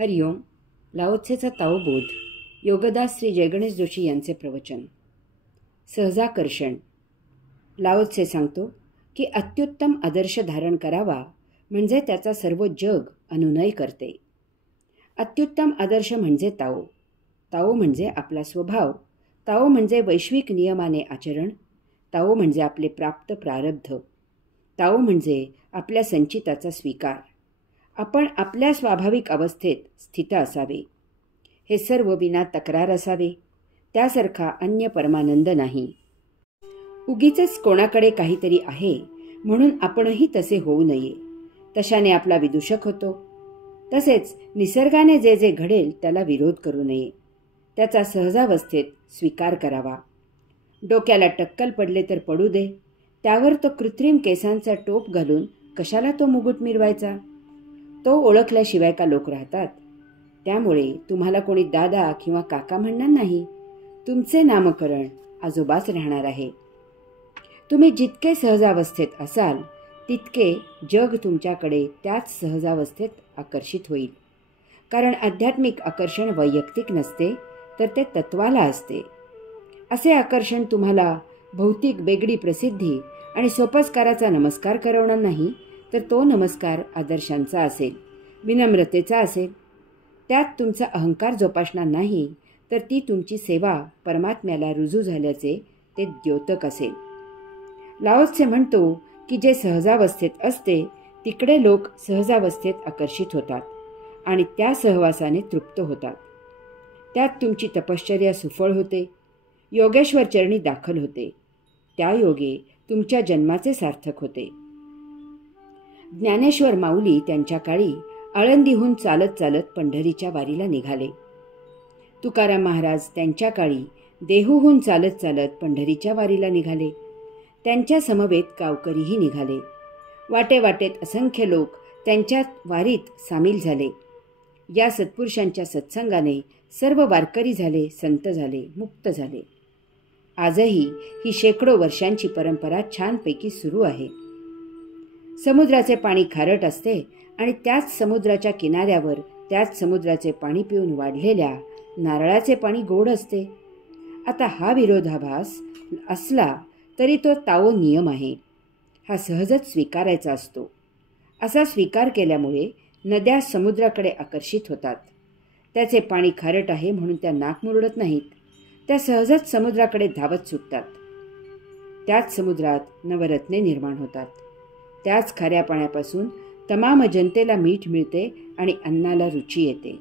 हरिओम. लाओत्सेचा ताओबोध. योगदास श्री जयगणेश जोशी यांचे प्रवचन. सहजाकर्षण. लाओत्से सांगतो की अत्युत्तम आदर्श धारण करावा म्हणजे त्याचा सर्व जग अनुनय करते. अत्युत्तम आदर्श म्हणजे ताओ. ताओ म्हणजे आपला स्वभाव. ताओ म्हणजे वैश्विक नियमाने आचरण. ताओ म्हणजे आपले प्राप्त प्रारब्ध. ताओ म्हणजे आपल्या संचिताचा स्वीकार. आपण आपल्या स्वाभाविक अवस्थेत स्थित असावे. हे सर्व विना तक्रार असावे. त्यासारखा अन्य परमानंद नाही. उगीचच कोणाकडे काहीतरी आहे म्हणून आपणही तसे होऊ नये. तशाने आपला विदूषक होतो. तसेच निसर्गाने जे जे घडेल त्याला विरोध करू नये. त्याचा सहजावस्थेत स्वीकार करावा. डोक्याला टक्कल पडले तर पडू दे. त्यावर तो कृत्रिम केसांचा टोप घालून कशाला तो मुकुट मिरवायचा? तो ओळखल्याशिवाय का लोक राहतात? त्यामुळे तुम्हाला कोणी दादा किंवा काका म्हणणार नाही. तुमचे नामकरण आजोबाच राहणार आहे. तुम्ही जितके सहजावस्थेत असाल तितके जग तुमच्याकडे त्याच सहजावस्थेत आकर्षित होईल. कारण आध्यात्मिक आकर्षण वैयक्तिक नसते तर ते तत्वाला असते. असे आकर्षण तुम्हाला भौतिक बेगडी प्रसिद्धी आणि सोपस्काराचा नमस्कार करवणार नाही, तर तो नमस्कार आदर्शांचा असेल, विनम्रतेचा असेल. त्यात तुमचा अहंकार जोपासणार नाही, तर ती तुमची सेवा परमात्म्याला रुजू झाल्याचे ते द्योतक असेल. लाओत्से म्हणतो की जे सहजावस्थेत असते तिकडे लोक सहजावस्थेत आकर्षित होतात आणि त्या सहवासाने तृप्त होतात. त्यात तुमची तपश्चर्या सुफळ होते. योगेश्वर चरणी दाखल होते. त्या योगे तुमच्या जन्माचे सार्थक होते. ज्ञानेश्वर माऊली त्यांच्या काळी आळंदीहून चालत चालत पंढरीच्या वारीला निघाले. तुकाराम महाराज त्यांच्या काळी देहूहून चालत चालत पंढरीच्या वारीला निघाले. त्यांच्या समवेत गावकरीही निघाले. वाटे वाटेत असंख्य लोक त्यांच्या वारीत सामील झाले. या सत्पुरुषांच्या सत्संगाने सर्व वारकरी झाले, संत झाले, मुक्त झाले. आजही ही शेकडो वर्षांची परंपरा छानपैकी सुरू आहे. समुद्राचे पाणी खारट असते आणि त्याच समुद्राच्या किनाऱ्यावर त्याच समुद्राचे पाणी पिऊन वाढलेल्या नारळाचे पाणी गोड असते. आता हा विरोधाभास असला तरी तो ताओ नियम आहे. हा सहजच स्वीकारायचा असतो. असा स्वीकार केल्यामुळे नद्या समुद्राकडे आकर्षित होतात. त्याचे पाणी खारट आहे म्हणून त्या नाक मुरडत नाहीत. त्या सहजच समुद्राकडे धावत सुटतात. त्याच समुद्रात नवरत्ने निर्माण होतात. त्याच खाऱ्या पाण्यापासून तमाम जनतेला मीठ मिळते आणि अन्नाला रुची येते.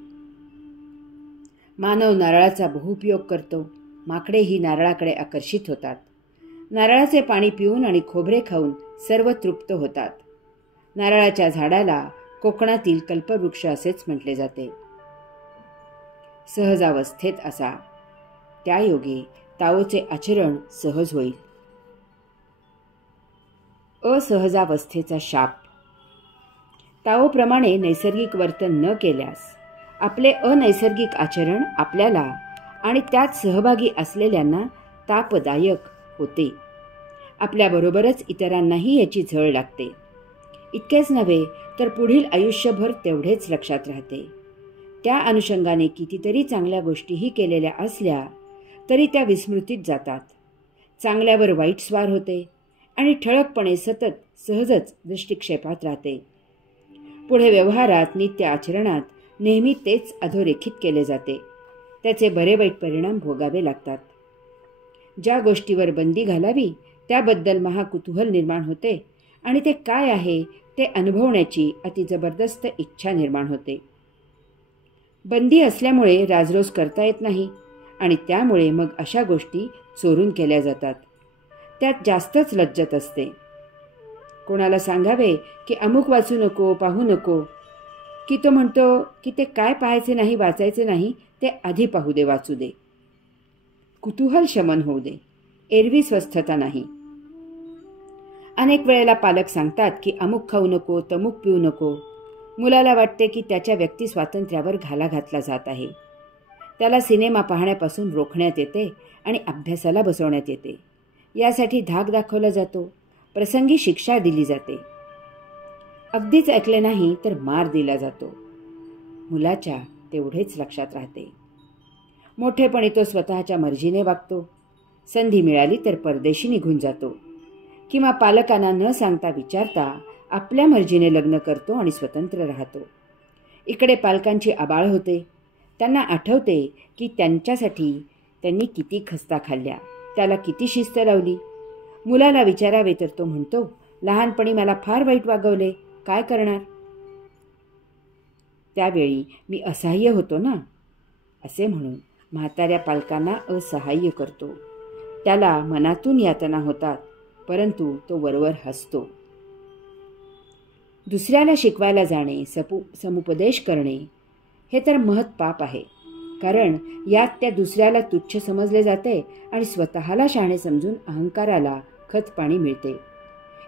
मानव नारळाचा बहुउपयोग करतो. माकडेही नारळाकडे आकर्षित होतात. नारळाचे पाणी पिऊन आणि खोबरे खाऊन सर्व तृप्त होतात. नारळाच्या झाडाला कोकणातील कल्पवृक्ष असेच म्हटले जाते. सहजावस्थेत असा. त्या योगे ताओचे आचरण सहज होईल. असहजावस्थेचा शाप. ताओप्रमाणे नैसर्गिक वर्तन न केल्यास आपले अनैसर्गिक आचरण आपल्याला आणि त्यात सहभागी असलेल्यांना तापदायक होते. आपल्याबरोबरच इतरांनाही याची झळ लागते. इतकेच नव्हे तर पुढील आयुष्यभर तेवढेच लक्षात राहते. त्या अनुषंगाने कितीतरी चांगल्या गोष्टीही केलेल्या असल्या तरी त्या विस्मृतीत जातात. चांगल्यावर वाईट स्वार होते आणि ठळकपणे सतत सहजच दृष्टिक्षेपात राहते. पुढे व्यवहारात नित्य आचरणात नेहमी तेच अधोरेखित केले जाते. त्याचे बरे वाईट परिणाम भोगावे लागतात. ज्या गोष्टीवर बंदी घालावी त्याबद्दल महाकुतूहल निर्माण होते आणि ते काय आहे ते अनुभवण्याची अति जबरदस्त इच्छा निर्माण होते. बंदी असल्यामुळे राजरोस करता येत नाही आणि त्यामुळे मग अशा गोष्टी चोरून केल्या जातात. त्यात जास्तच लज्जत असते. कोणाला सांगावे की अमुक वाचू नको, पाहू नको, की तो म्हणतो की ते काय पाहायचे नाही, वाचायचे नाही, ते आधी पाहू दे, वाचू दे. कुतूहल शमन होऊ दे. एरवी स्वस्थता नाही. अनेक वेळेला पालक सांगतात की अमुक खाऊ नको, तमुक पिऊ नको. मुलाला वाटते की त्याच्या व्यक्ती स्वातंत्र्यावर घाला घातला जात आहे. त्याला सिनेमा पाहण्यापासून रोखण्यात येते आणि अभ्यासाला बसवण्यात येते. यासाठी धाक दाखवला जातो. प्रसंगी शिक्षा दिली जाते. अगदीच ऐकले नाही तर मार दिला जातो. मुलाच्या तेवढेच लक्षात राहते. मोठेपणी तो स्वतःच्या मर्जीने वागतो. संधी मिळाली तर परदेशी निघून जातो किंवा पालकांना न सांगता विचारता आपल्या मर्जीने लग्न करतो आणि स्वतंत्र राहतो. इकडे पालकांची आबाळ होते. त्यांना आठवते की त्यांच्यासाठी त्यांनी किती खस्ता खाल्ल्या, त्याला किती शिस्त लावली. मुलाला विचारावे तर तो म्हणतो, लहानपणी मला फार वाईट वागवले, काय करणार? त्यावेळी मी असहाय्य होतो ना, असे म्हणून म्हाताऱ्या पालकांना असहाय्य करतो. त्याला मनातून यातना होतात, परंतु तो वरवर हसतो. दुसऱ्याला शिकवायला जाणे, समुपदेश करणे हे तर महत् पाप आहे. कारण यात त्या दुसऱ्याला तुच्छ समजले जाते आणि स्वतःला शहाणे समजून अहंकाराला खतपाणी मिळते.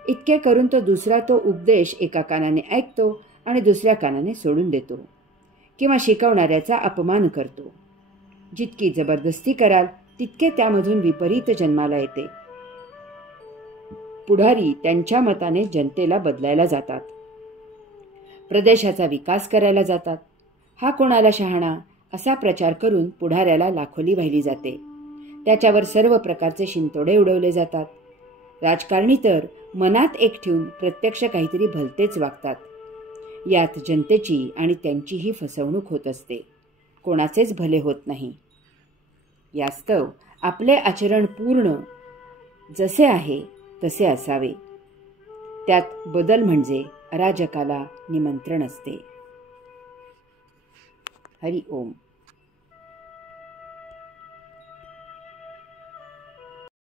इतके करून तो दुसरा तो उपदेश एका कानाने ऐकतो आणि दुसऱ्या कानाने सोडून देतो किंवा शिकवणाऱ्याचा अपमान करतो. जितकी जबरदस्ती कराल तितके त्यामधून विपरीत जन्माला येते. पुढारी त्यांच्या मताने जनतेला बदलायला जातात, प्रदेशाचा विकास करायला जातात. हा कोणाला शहाणा असा प्रचार करून पुढाऱ्याला लाखोली वाहिली जाते. त्याच्यावर सर्व प्रकारचे शिंतोडे उडवले जातात. राजकारणी तर मनात एक ठेवून प्रत्यक्ष काहीतरी भलतेच वागतात. यात जनतेची आणि त्यांचीही फसवणूक होत असते. कोणाचेच भले होत नाही. यास्तव आपले आचरण पूर्ण जसे आहे तसे असावे. त्यात बदल म्हणजे अराजकाला निमंत्रण असते. हरि ओम.